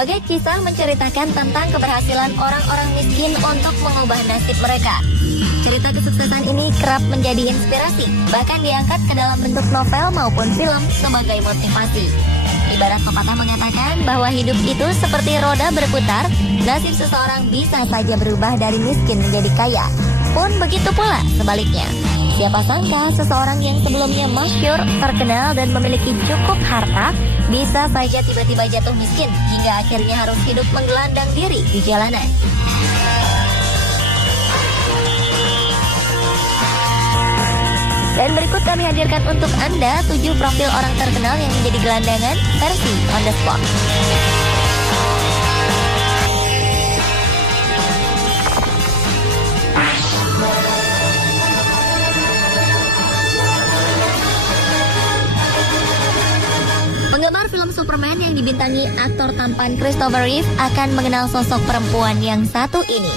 Berbagai kisah menceritakan tentang keberhasilan orang-orang miskin untuk mengubah nasib mereka. Cerita kesuksesan ini kerap menjadi inspirasi, bahkan diangkat ke dalam bentuk novel maupun film sebagai motivasi. Ibarat pepatah mengatakan bahwa hidup itu seperti roda berputar, nasib seseorang bisa saja berubah dari miskin menjadi kaya. Pun begitu pula sebaliknya. Siapa sangka seseorang yang sebelumnya masyhur, terkenal dan memiliki cukup harta bisa saja tiba-tiba jatuh miskin hingga akhirnya harus hidup menggelandang diri di jalanan. Dan berikut kami hadirkan untuk Anda 7 profil orang terkenal yang menjadi gelandangan versi on the spot. Penggemar film Superman yang dibintangi aktor tampan Christopher Reeve akan mengenal sosok perempuan yang satu ini.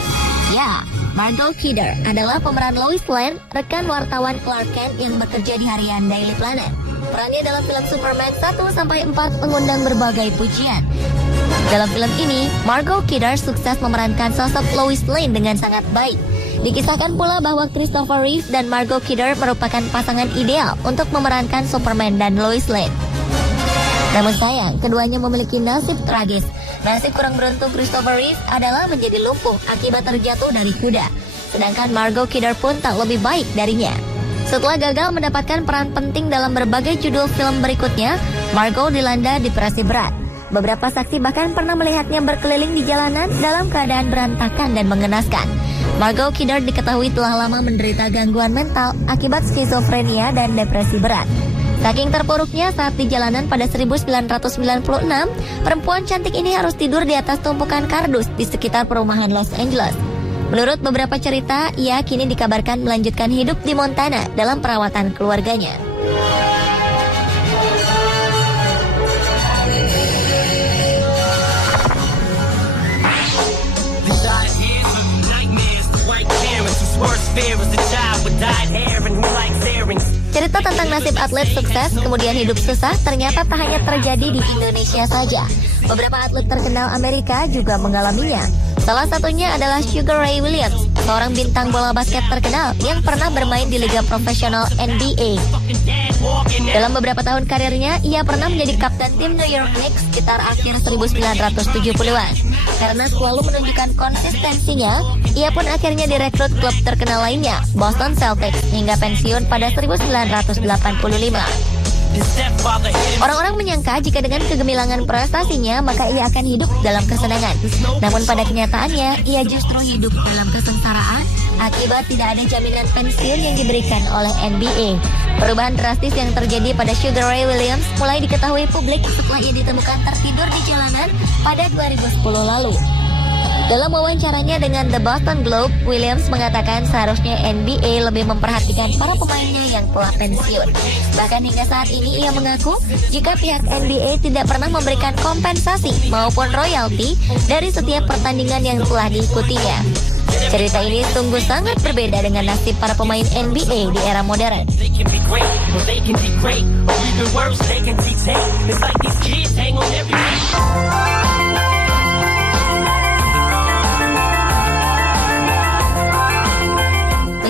Ya, Margot Kidder adalah pemeran Lois Lane, rekan wartawan Clark Kent yang bekerja di harian Daily Planet. Perannya dalam film Superman 1-4 mengundang berbagai pujian. Dalam film ini, Margot Kidder sukses memerankan sosok Lois Lane dengan sangat baik. Dikisahkan pula bahwa Christopher Reeve dan Margot Kidder merupakan pasangan ideal untuk memerankan Superman dan Lois Lane. Namun sayang, keduanya memiliki nasib tragis. Nasib kurang beruntung Christopher Reeve adalah menjadi lumpuh akibat terjatuh dari kuda. Sedangkan Margot Kidder pun tak lebih baik darinya. Setelah gagal mendapatkan peran penting dalam berbagai judul film berikutnya, Margot dilanda depresi berat. Beberapa saksi bahkan pernah melihatnya berkeliling di jalanan dalam keadaan berantakan dan mengenaskan. Margot Kidder diketahui telah lama menderita gangguan mental akibat skizofrenia dan depresi berat. Saking terpuruknya saat di jalanan pada 1996, perempuan cantik ini harus tidur di atas tumpukan kardus di sekitar perumahan Los Angeles. Menurut beberapa cerita, ia kini dikabarkan melanjutkan hidup di Montana dalam perawatan keluarganya. Cerita tentang nasib atlet sukses kemudian hidup susah ternyata tak hanya terjadi di Indonesia saja. Beberapa atlet terkenal Amerika juga mengalaminya. Salah satunya adalah Sugar Ray Williams, seorang bintang bola basket terkenal yang pernah bermain di liga profesional NBA. Dalam beberapa tahun karirnya, ia pernah menjadi kapten tim New York Knicks sekitar akhir 1970-an. Karena selalu menunjukkan konsistensinya, ia pun akhirnya direkrut klub terkenal lainnya, Boston Celtics, hingga pensiun pada 1985. Orang-orang menyangka jika dengan kegemilangan prestasinya maka ia akan hidup dalam kesenangan. Namun pada kenyataannya ia justru hidup dalam kesengsaraan akibat tidak ada jaminan pensiun yang diberikan oleh NBA. Perubahan drastis yang terjadi pada Sugar Ray Williams mulai diketahui publik setelah ia ditemukan tertidur di jalanan pada 2010 lalu. Dalam wawancaranya dengan The Boston Globe, Williams mengatakan seharusnya NBA lebih memperhatikan para pemainnya yang telah pensiun. Bahkan hingga saat ini ia mengaku jika pihak NBA tidak pernah memberikan kompensasi maupun royalti dari setiap pertandingan yang telah diikutinya. Cerita ini sungguh sangat berbeda dengan nasib para pemain NBA di era modern.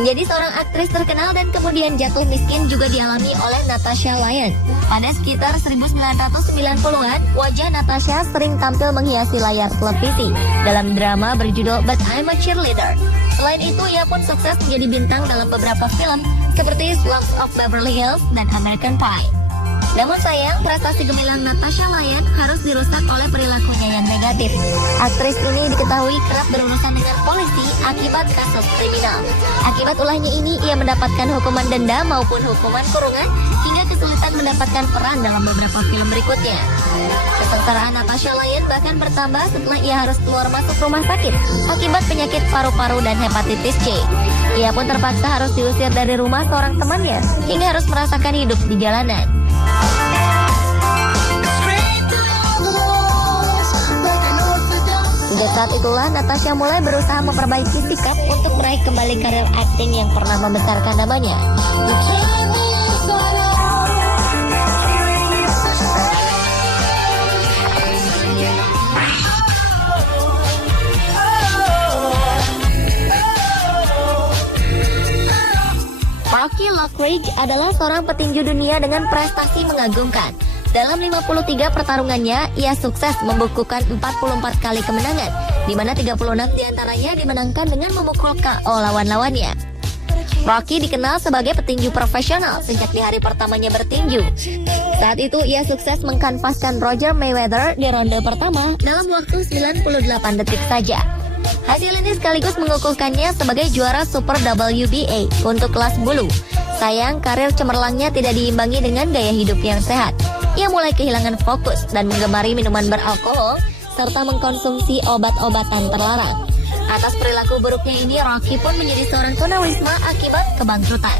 Menjadi seorang aktris terkenal dan kemudian jatuh miskin juga dialami oleh Natasha Lyonne. Pada sekitar 1990-an, wajah Natasha sering tampil menghiasi layar televisi dalam drama berjudul But I'm a Cheerleader. Selain itu, ia pun sukses menjadi bintang dalam beberapa film seperti Slums of Beverly Hills dan American Pie. Namun sayang, prestasi gemilang Natasha Lyonne harus dirusak oleh perilakunya yang negatif. Aktris ini diketahui kerap berurusan dengan polisi akibat kasus kriminal. Akibat ulahnya ini, ia mendapatkan hukuman denda maupun hukuman kurungan hingga kesulitan mendapatkan peran dalam beberapa film berikutnya. Kesengsaraan Natasha Lyonne bahkan bertambah setelah ia harus keluar masuk rumah sakit akibat penyakit paru-paru dan hepatitis C. Ia pun terpaksa harus diusir dari rumah seorang temannya hingga harus merasakan hidup di jalanan. Sejak saat itulah Natasha mulai berusaha memperbaiki sikap untuk meraih kembali karir akting yang pernah membesarkan namanya. Rocky Lockridge adalah seorang petinju dunia dengan prestasi mengagumkan. Dalam 53 pertarungannya, ia sukses membukukan 44 kali kemenangan, di mana 36 diantaranya dimenangkan dengan memukul KO lawan-lawannya. Rocky dikenal sebagai petinju profesional sejak di hari pertamanya bertinju. Saat itu ia sukses mengkanvaskan Roger Mayweather di ronde pertama dalam waktu 98 detik saja. Hasil ini sekaligus mengukuhkannya sebagai juara Super WBA untuk kelas bulu. Sayang, karir cemerlangnya tidak diimbangi dengan gaya hidup yang sehat. Ia mulai kehilangan fokus dan menggemari minuman beralkohol serta mengkonsumsi obat-obatan terlarang. Atas perilaku buruknya ini, Rocky pun menjadi seorang tunawisma akibat kebangkrutan.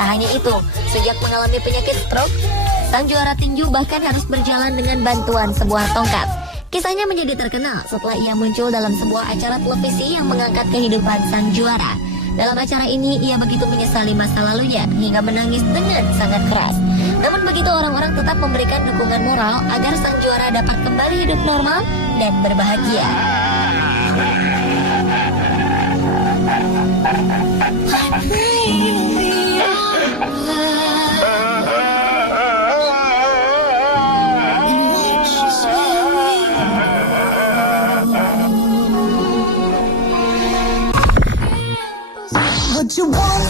Tak hanya itu, sejak mengalami penyakit stroke, sang juara tinju bahkan harus berjalan dengan bantuan sebuah tongkat. Kisahnya menjadi terkenal setelah ia muncul dalam sebuah acara televisi yang mengangkat kehidupan sang juara. Dalam acara ini, ia begitu menyesali masa lalunya hingga menangis dengan sangat keras. Namun begitu, orang-orang tetap memberikan dukungan moral agar sang juara dapat kembali hidup normal dan berbahagia. What you want?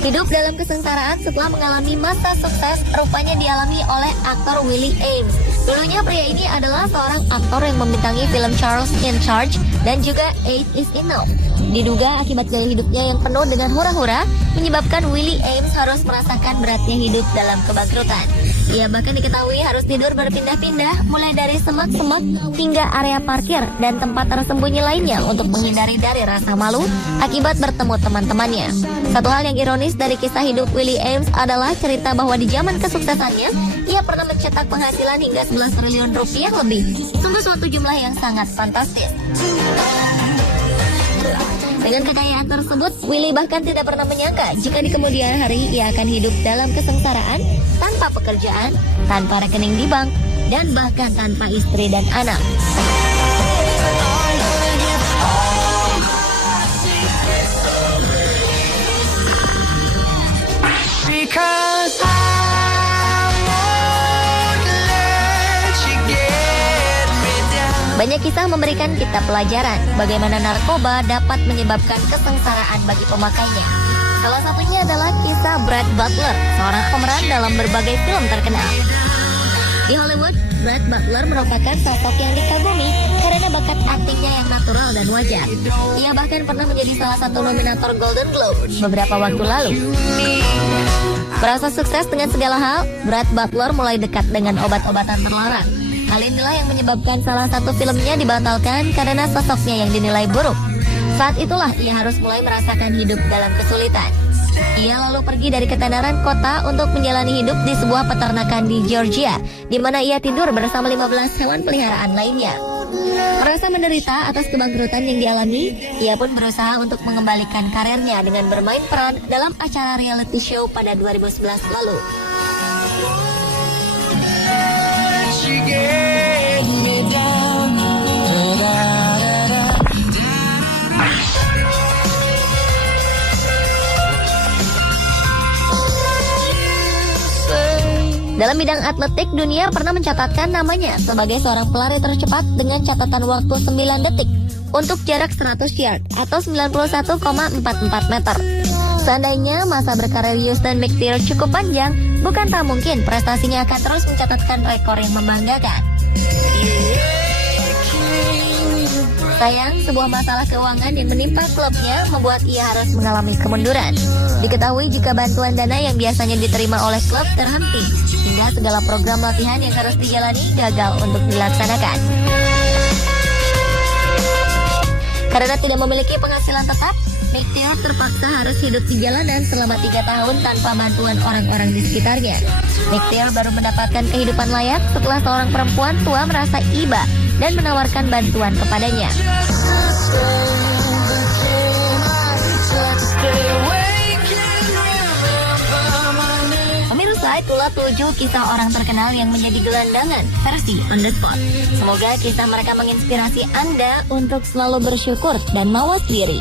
Hidup dalam kesengsaraan setelah mengalami masa sukses rupanya dialami oleh aktor Willie Ames. Dulunya pria ini adalah seorang aktor yang membintangi film Charles in Charge dan juga Eight is Enough. Diduga akibat gaya hidupnya yang penuh dengan hura-hura menyebabkan Willie Ames harus merasakan beratnya hidup dalam kebangkrutan. Ia bahkan diketahui harus tidur berpindah-pindah mulai dari semak-semak hingga area parkir dan tempat tersembunyi lainnya untuk menghindari dari rasa malu akibat bertemu teman-temannya. Satu hal yang ironis dari kisah hidup Willie Ames adalah cerita bahwa di zaman kesuksesannya ia pernah mencetak penghasilan hingga 11 triliun rupiah lebih. Sungguh suatu jumlah yang sangat fantastis. Dengan kekayaan tersebut, Willie bahkan tidak pernah menyangka jika di kemudian hari ia akan hidup dalam kesengsaraan, tanpa pekerjaan, tanpa rekening di bank, dan bahkan tanpa istri dan anak. Because I won't let you get me down. Banyak kisah memberikan kita pelajaran bagaimana narkoba dapat menyebabkan kesengsaraan bagi pemakainya. Salah satunya adalah kisah Brad Butler, seorang pemeran dalam berbagai film terkenal. Di Hollywood, Brad Butler merupakan sosok yang dikagumi karena bakat aktingnya yang natural dan wajar. Ia bahkan pernah menjadi salah satu nominator Golden Globe beberapa waktu lalu. Merasa sukses dengan segala hal, Brad Butler mulai dekat dengan obat-obatan terlarang. Hal inilah yang menyebabkan salah satu filmnya dibatalkan karena sosoknya yang dinilai buruk. Saat itulah ia harus mulai merasakan hidup dalam kesulitan. Ia lalu pergi dari ketenaran kota untuk menjalani hidup di sebuah peternakan di Georgia, di mana ia tidur bersama 15 hewan peliharaan lainnya. Merasa menderita atas kebangkrutan yang dialami, ia pun berusaha untuk mengembalikan karirnya dengan bermain peran dalam acara reality show pada 2011 lalu. She get me down. Dalam bidang atletik, dunia pernah mencatatkan namanya sebagai seorang pelari tercepat dengan catatan waktu 9 detik untuk jarak 100 yard atau 91,44 meter. Seandainya masa berkarir Usain McTeer cukup panjang, bukan tak mungkin prestasinya akan terus mencatatkan rekor yang membanggakan. Sayang, sebuah masalah keuangan yang menimpa klubnya membuat ia harus mengalami kemunduran. Diketahui jika bantuan dana yang biasanya diterima oleh klub terhenti, hingga segala program latihan yang harus dijalani gagal untuk dilaksanakan. Karena tidak memiliki penghasilan tetap, McTeer terpaksa harus hidup di jalanan selama 3 tahun tanpa bantuan orang-orang di sekitarnya. McTeer baru mendapatkan kehidupan layak setelah seorang perempuan tua merasa iba dan menawarkan bantuan kepadanya. Pemirsa, itulah 7 kisah orang terkenal yang menjadi gelandangan versi on the spot. Semoga kisah mereka menginspirasi Anda untuk selalu bersyukur dan mawas diri.